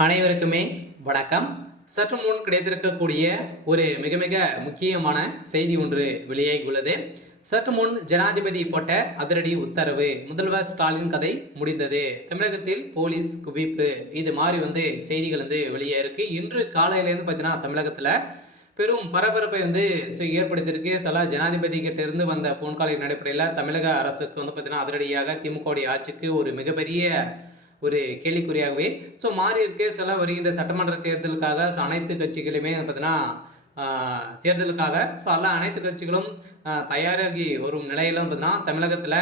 அனைவருக்குமே வணக்கம். சற்று முன் கிடைத்திருக்கக்கூடிய ஒரு மிக மிக முக்கியமான செய்தி ஒன்று வெளியாகியுள்ளது. சற்று முன் ஜனாதிபதி போட்ட அதிரடி உத்தரவு, முதல்வர் ஸ்டாலின் கதை முடிந்தது, தமிழகத்தில் போலீஸ் குவிப்பு, இது மாதிரி செய்திகள் வெளியாயிருக்கு. இன்று காலையிலேருந்து பார்த்தீங்கன்னா தமிழகத்தில் பெரும் பரபரப்பை ஏற்படுத்தியிருக்கு. சில ஜனாதிபதி கிட்ட இருந்து வந்த ஃபோன் காலின் அடிப்படையில் தமிழக அரசுக்கு பார்த்தீங்கன்னா அதிரடியாக திமுக ஆட்சிக்கு ஒரு மிகப்பெரிய ஒரு கேள்விக்குறியாகவே மாறி இருக்கு. சில வருகின்ற சட்டமன்ற தேர்தலுக்காக அனைத்து கட்சிகளுமே பார்த்தீங்கன்னா தேர்தலுக்காக எல்லாம் அனைத்து கட்சிகளும் தயாராகி வரும் நிலையிலும் பார்த்தீங்கன்னா தமிழகத்தில்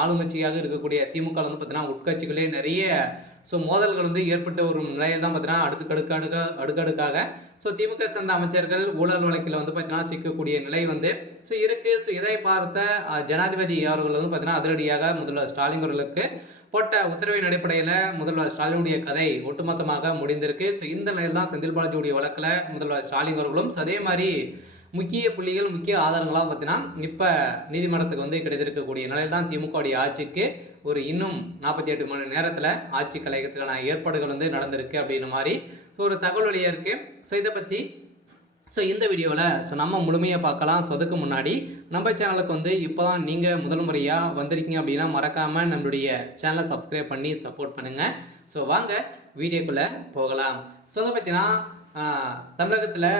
ஆளுங்கட்சியாக இருக்கக்கூடிய திமுக பார்த்தீங்கன்னா உட்கட்சிகளே நிறைய மோதல்கள் ஏற்பட்டு வரும் நிலையில் தான் பார்த்தீங்கன்னா அடுக்கடுக்காக திமுக சேர்ந்த அமைச்சர்கள் ஊழல் வழக்கில் பார்த்தீங்கன்னா சிக்கக்கூடிய நிலை இருக்கு. இதை பார்த்த ஜனாதிபதி அவர்கள் பார்த்தீங்கன்னா அதிரடியாக முதல்வர் ஸ்டாலின் அவர்களுக்கு போட்ட உத்தரவின் அடிப்படையில் முதல்வர் ஸ்டாலினுடைய கதை ஒட்டுமொத்தமாக முடிந்திருக்கு. இந்த நிலையில் தான் செந்தில் பாலாஜியுடைய வழக்கில் முதல்வர் ஸ்டாலின் அவர்களும் அதே மாதிரி முக்கிய புள்ளிகள் முக்கிய ஆதாரங்களாக பார்த்தீங்கன்னா இப்போ நீதிமன்றத்துக்கு கிடைத்திருக்கக்கூடிய நிலையில் தான் திமுக ஆட்சிக்கு ஒரு இன்னும் 48 மணி நேரத்தில் ஆட்சி கலையத்துக்கான ஏற்பாடுகள் நடந்திருக்கு அப்படின்ற மாதிரி ஒரு தகவல் வழியாக இருக்குது. இதை பற்றி இந்த வீடியோவில் நம்ம முழுமையாக பார்க்கலாம். அதுக்கு முன்னாடி நம்ம சேனலுக்கு இப்போ தான் நீங்கள் முதல் முறையாக வந்திருக்கீங்க அப்படின்னா மறக்காமல் நம்மளுடைய சேனலை சப்ஸ்கிரைப் பண்ணி சப்போர்ட் பண்ணுங்கள். வாங்க வீடியோக்குள்ளே போகலாம். அதை பார்த்தீங்கன்னா தமிழகத்தில்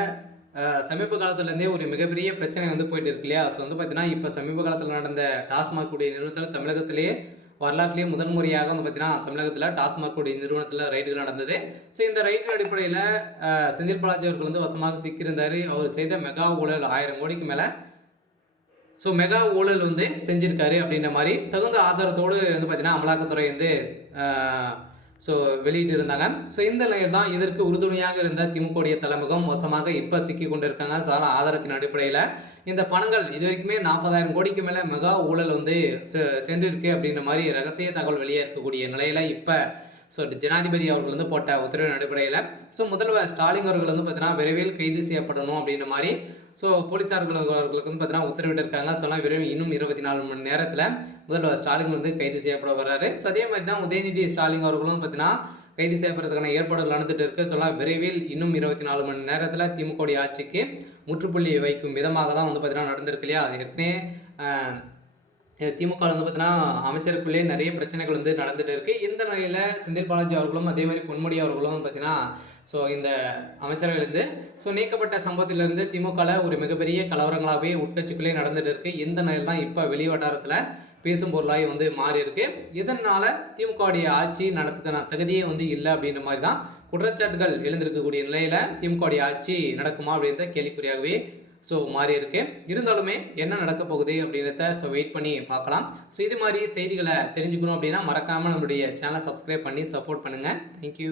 சமீப காலத்துலேருந்தே ஒரு மிகப்பெரிய பிரச்சனை போயிட்டு இருக்கு இல்லையா. பார்த்தீங்கன்னா இப்போ சமீப காலத்தில் நடந்த டாஸ்மாக் கூடிய நிறுவனத்தில் தமிழகத்திலே வரலாற்றிலேயே முதன்முறையாக பார்த்தீங்கன்னா தமிழகத்தில் டாஸ்மாக் கூடிய நிறுவனத்தில் ரைடுகள் நடந்தது. இந்த ரைட்டின் அடிப்படையில் செந்தில் பாலாஜி அவர்கள் வசமாக சிக்கியிருந்தார். அவர் செய்த மெகா ஊழல் 1000 கோடிக்கு மேலே மெகா ஊழல் செஞ்சிருக்காரு அப்படின்ற மாதிரி தகுந்த ஆதாரத்தோடு பார்த்தீங்கன்னா அமலாக்கத்துறை வெளியிட்டு இருந்தாங்க. இந்த நிலையில் தான் இதற்கு உறுதுணையாக இருந்த திமுக தலைமுகம் வசமாக இப்போ சிக்கி கொண்டு இருக்காங்க. ஆதாரத்தின் அடிப்படையில் இந்த பணங்கள் இது வரைக்குமே 40,000 கோடிக்கு மேலே மெகா ஊழல் சென்றிருக்கு அப்படின்ற மாதிரி ரகசிய தகவல் வெளியே இருக்கக்கூடிய நிலையில் இப்போ ஜனாதிபதி அவர்கள் போட்ட உத்தரவின் அடிப்படையில் முதல்வர் ஸ்டாலின் அவர்கள் பார்த்தீங்கன்னா விரைவில் கைது செய்யப்படணும் அப்படின்ற மாதிரி போலீசார்கள் அவர்களுக்கு பார்த்தீங்கன்னா உத்தரவிட்டிருக்காங்க. விரைவில் இன்னும் 24 மணி நேரத்தில் முதல்வர் ஸ்டாலின் கைது செய்யப்பட வர்றாரு. அதே மாதிரி தான் உதயநிதி ஸ்டாலின் அவர்களும் பார்த்தீங்கன்னா கைது செய்யப்படுறதுக்கான ஏற்பாடுகள் நடந்துட்டு இருக்கு. விரைவில் இன்னும் 24 மணி நேரத்தில் திமுக ஆட்சிக்கு முற்றுப்புள்ளி வைக்கும் விதமாக தான் பார்த்தீங்கன்னா நடந்திருக்கு இல்லையா. ஏற்கனவே திமுக பார்த்தீங்கன்னா அமைச்சருக்குள்ளேயே நிறைய பிரச்சனைகள் நடந்துட்டு இருக்கு. இந்த நிலையில் செந்தில் பாலாஜி அவர்களும் அதே மாதிரி பொன்முடி அவர்களும் பார்த்தீங்கன்னா இந்த அமைச்சர்கள் நீக்கப்பட்ட சம்பவத்திலிருந்து திமுகவில் ஒரு மிகப்பெரிய கலவரங்களாகவே உட்கட்சிக்குள்ளே நடந்துட்டு இருக்கு. இந்த நிலையில் தான் இப்போ வெளி வட்டாரத்தில் பேசும் பொருளாகி மாறி இருக்கு. இதனால் திமுக ஆட்சி நடத்துக்கான தகுதியே இல்லை அப்படின்ற மாதிரி தான் குற்றச்சாட்டுகள் எழுந்திருக்கக்கூடிய நிலையில் திமுக ஆட்சி நடக்குமா அப்படின்றத கேள்விக்குறியாகவே மாறி இருக்கு. இருந்தாலுமே என்ன நடக்க போகுது அப்படின்றத வெயிட் பண்ணி பார்க்கலாம். இது மாதிரி செய்திகளை தெரிஞ்சுக்கணும் அப்படின்னா மறக்காமல் நம்மளுடைய சேனலை சப்ஸ்கிரைப் பண்ணி சப்போர்ட் பண்ணுங்கள். தேங்க்யூ.